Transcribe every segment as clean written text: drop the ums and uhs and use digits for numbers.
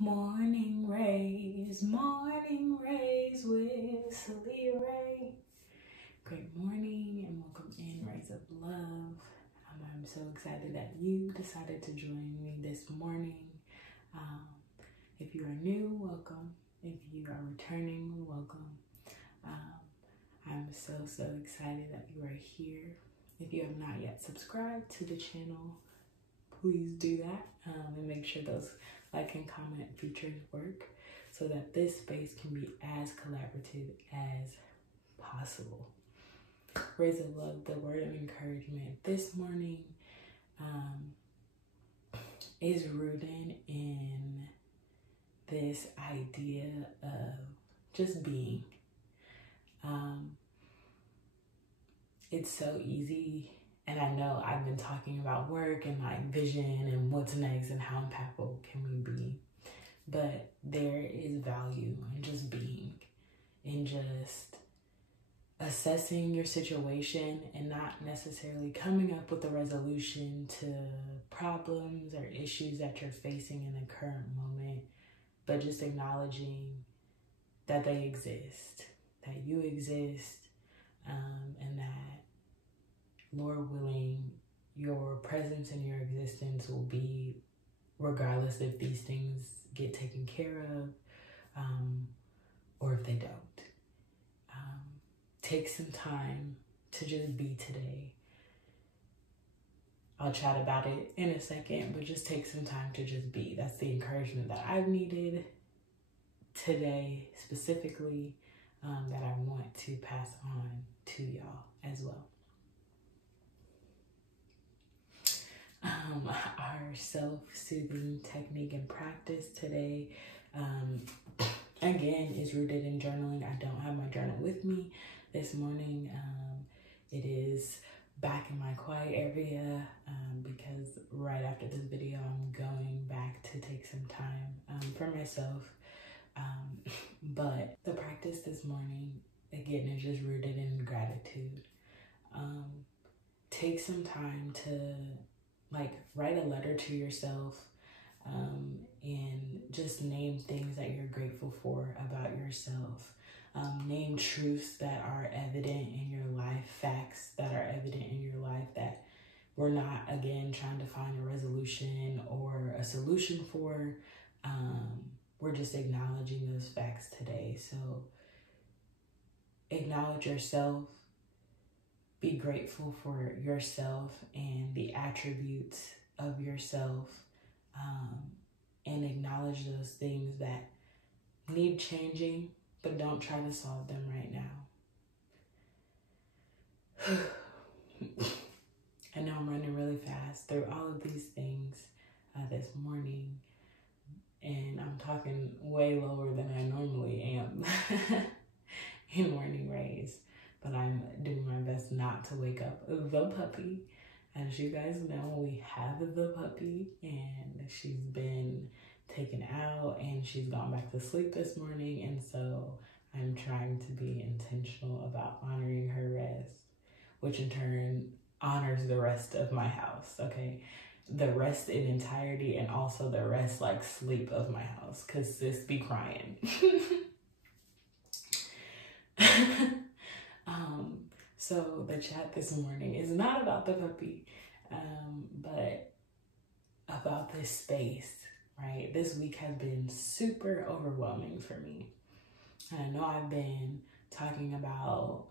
Morning Raez with Soulliaa Rae. Great morning and welcome in Rays of Love. I'm so excited that you decided to join me this morning. If you are new, welcome. If you are returning, welcome. I'm so excited that you are here. If you have not yet subscribed to the channel, please do that and make sure those like and comment features work so that this space can be as collaborative as possible. Rays of Love, the word of encouragement this morning is rooted in this idea of just being. It's so easy, and I know I've been talking about work and like vision and what's next and how impactful can we be, but there is value in just being, in just assessing your situation and not necessarily coming up with a resolution to problems or issues that you're facing in the current moment, but just acknowledging that they exist, that you exist, and that, Lord willing, your presence and your existence will be regardless if these things get taken care of or if they don't. Take some time to just be today. I'll chat about it in a second, but just take some time to just be. That's the encouragement that I've needed today specifically, that I want to pass on to y'all as well. Our self-soothing technique and practice today, again, is rooted in journaling. I don't have my journal with me this morning. It is back in my quiet area because right after this video, I'm going back to take some time for myself. But the practice this morning, again, is just rooted in gratitude. Take some time to write a letter to yourself and just name things that you're grateful for about yourself. Name truths that are evident in your life, facts that are evident in your life that we're not, again, trying to find a resolution or a solution for. We're just acknowledging those facts today. So acknowledge yourself. Be grateful for yourself and the attributes of yourself, and acknowledge those things that need changing, but don't try to solve them right now. I know I'm running really fast through all of these things this morning, and I'm talking way lower than I normally am in morning Rays. But I'm doing my best not to wake up the puppy. As you guys know, we have the puppy and she's been taken out and she's gone back to sleep this morning. And so I'm trying to be intentional about honoring her rest, which in turn honors the rest of my house, okay? The rest in entirety and also the rest sleep of my house, because sis be crying. So the chat this morning is not about the puppy, but about this space, right? This week has been super overwhelming for me. And I know I've been talking about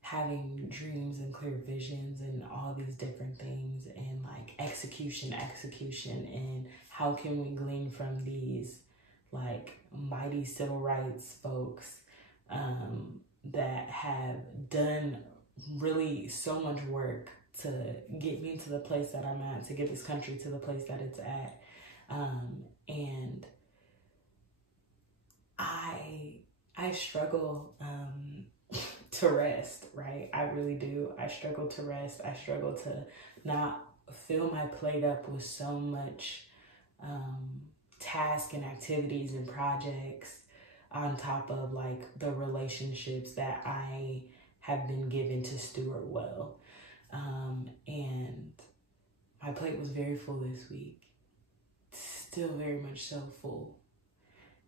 having dreams and clear visions and all these different things and execution, and how can we glean from these mighty civil rights folks that have done really so much work to get me to the place that I'm at, to get this country to the place that it's at. And I struggle to rest, right? I really do. I struggle to rest. I struggle to not fill my plate up with so much tasks and activities and projects on top of the relationships that I have been given to steward well. And my plate was very full this week. Still very much so full.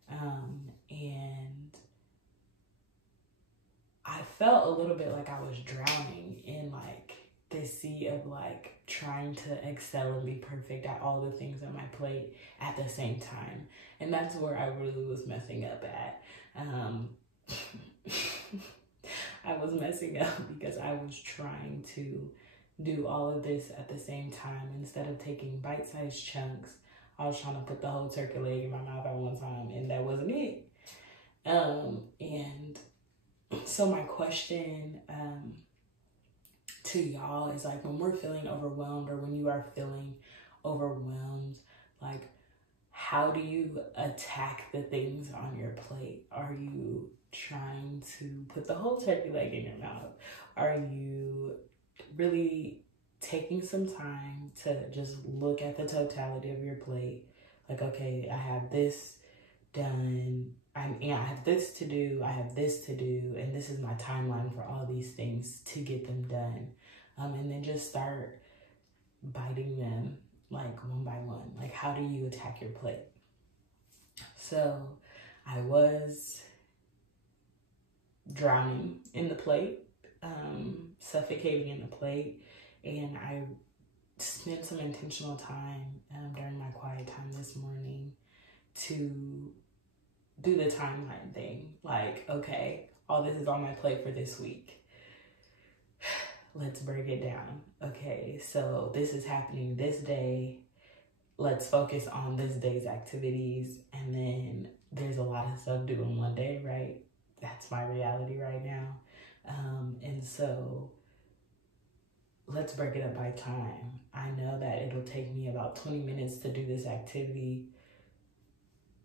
And I felt a little bit like I was drowning in like this sea of like trying to excel and be perfect at all the things on my plate at the same time. And that's where I really was messing up at. I was messing up because I was trying to do all of this at the same time. Instead of taking bite-sized chunks, I was trying to put the whole turkey leg in my mouth at one time, and that wasn't it. And so my question to y'all is like, when we're feeling overwhelmed, or when you are feeling overwhelmed, like, how do you attack the things on your plate? Are you trying to put the whole turkey leg in your mouth? Are you really taking some time to just look at the totality of your plate? Like, okay, I have this done. I have this to do. I have this to do. And this is my timeline for all these things to get them done. And then just start biting them like one by one. Like, how do you attack your plate? So I was drowning in the plate, suffocating in the plate. And I spent some intentional time during my quiet time this morning to do the timeline thing. Like, okay, all this is on my plate for this week. Let's break it down. Okay, so this is happening this day. Let's focus on this day's activities. And then there's a lot of stuff due in one day, right? That's my reality right now. And so let's break it up by time. I know that it'll take me about 20 minutes to do this activity.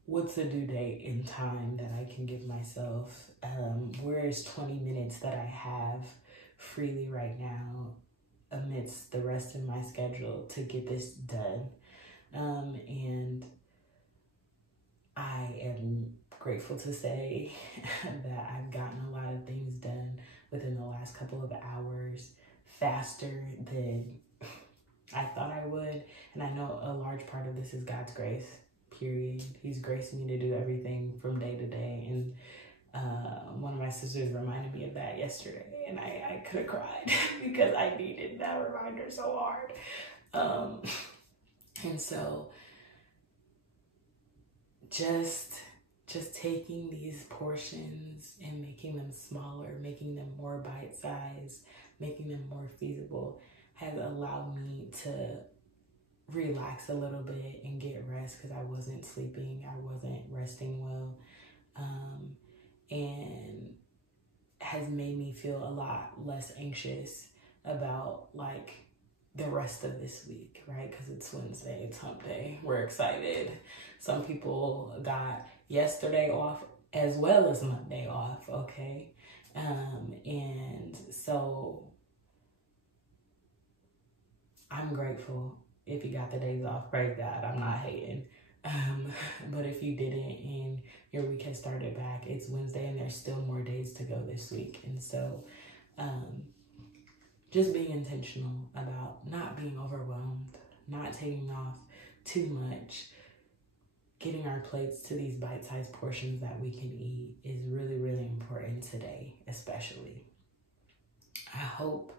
What's the due date in time that I can give myself? Where is 20 minutes that I have freely right now amidst the rest of my schedule to get this done? And I am grateful to say that I've gotten a lot of things done within the last couple of hours, faster than I thought I would. And I know a large part of this is God's grace, period. He's graced me to do everything from day to day. And one of my sisters reminded me of that yesterday, and I could have cried because I needed that reminder so hard. And so just taking these portions and making them smaller, making them more bite-sized, making them more feasible has allowed me to relax a little bit and get rest, because I wasn't sleeping, I wasn't resting well, and has made me feel a lot less anxious about like the rest of this week, right? Because it's Wednesday, it's hump day, we're excited. Some people got yesterday off as well as Monday off, okay? And so I'm grateful if you got the days off, praise God, I'm not hating. But if you didn't and your week has started back, it's Wednesday and there's still more days to go this week. And so just being intentional about not being overwhelmed, not taking off too much, getting our plates to these bite-sized portions that we can eat is really, really important today, especially. I hope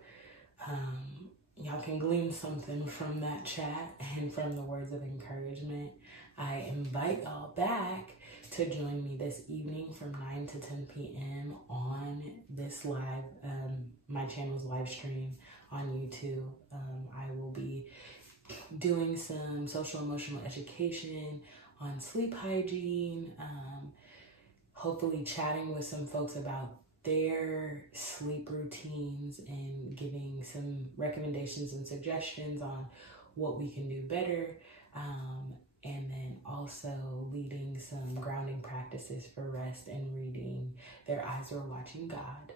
y'all can glean something from that chat and from the words of encouragement. I invite y'all back to join me this evening from 9 to 10 p.m. on this live, my channel's live stream on YouTube. I will be doing some social emotional education on sleep hygiene, hopefully chatting with some folks about their sleep routines and giving some recommendations and suggestions on what we can do better. And then also leading some grounding practices for rest and reading Their Eyes Were Watching God,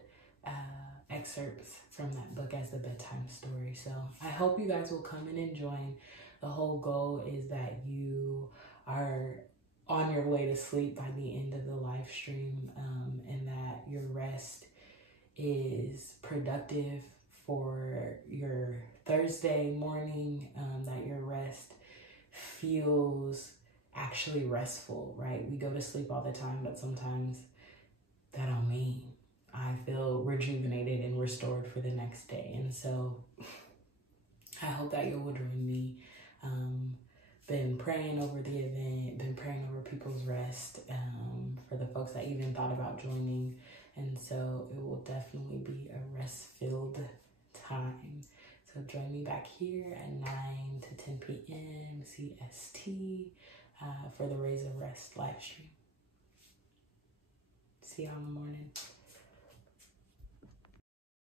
excerpts from that book as the bedtime story. So I hope you guys will come in and join. The whole goal is that you are on your way to sleep by the end of the live stream, and that your rest is productive for your Thursday morning, that your rest feels actually restful, right? We go to sleep all the time, but sometimes that don't mean I feel rejuvenated and restored for the next day. And so I hope that you will join me. Been praying over the event, been praying over people's rest, for the folks that even thought about joining. And so it will definitely be a rest-filled time. So join me back here at 9 to 10 p.m. CST for the Raez of Rest live stream. See y'all in the morning.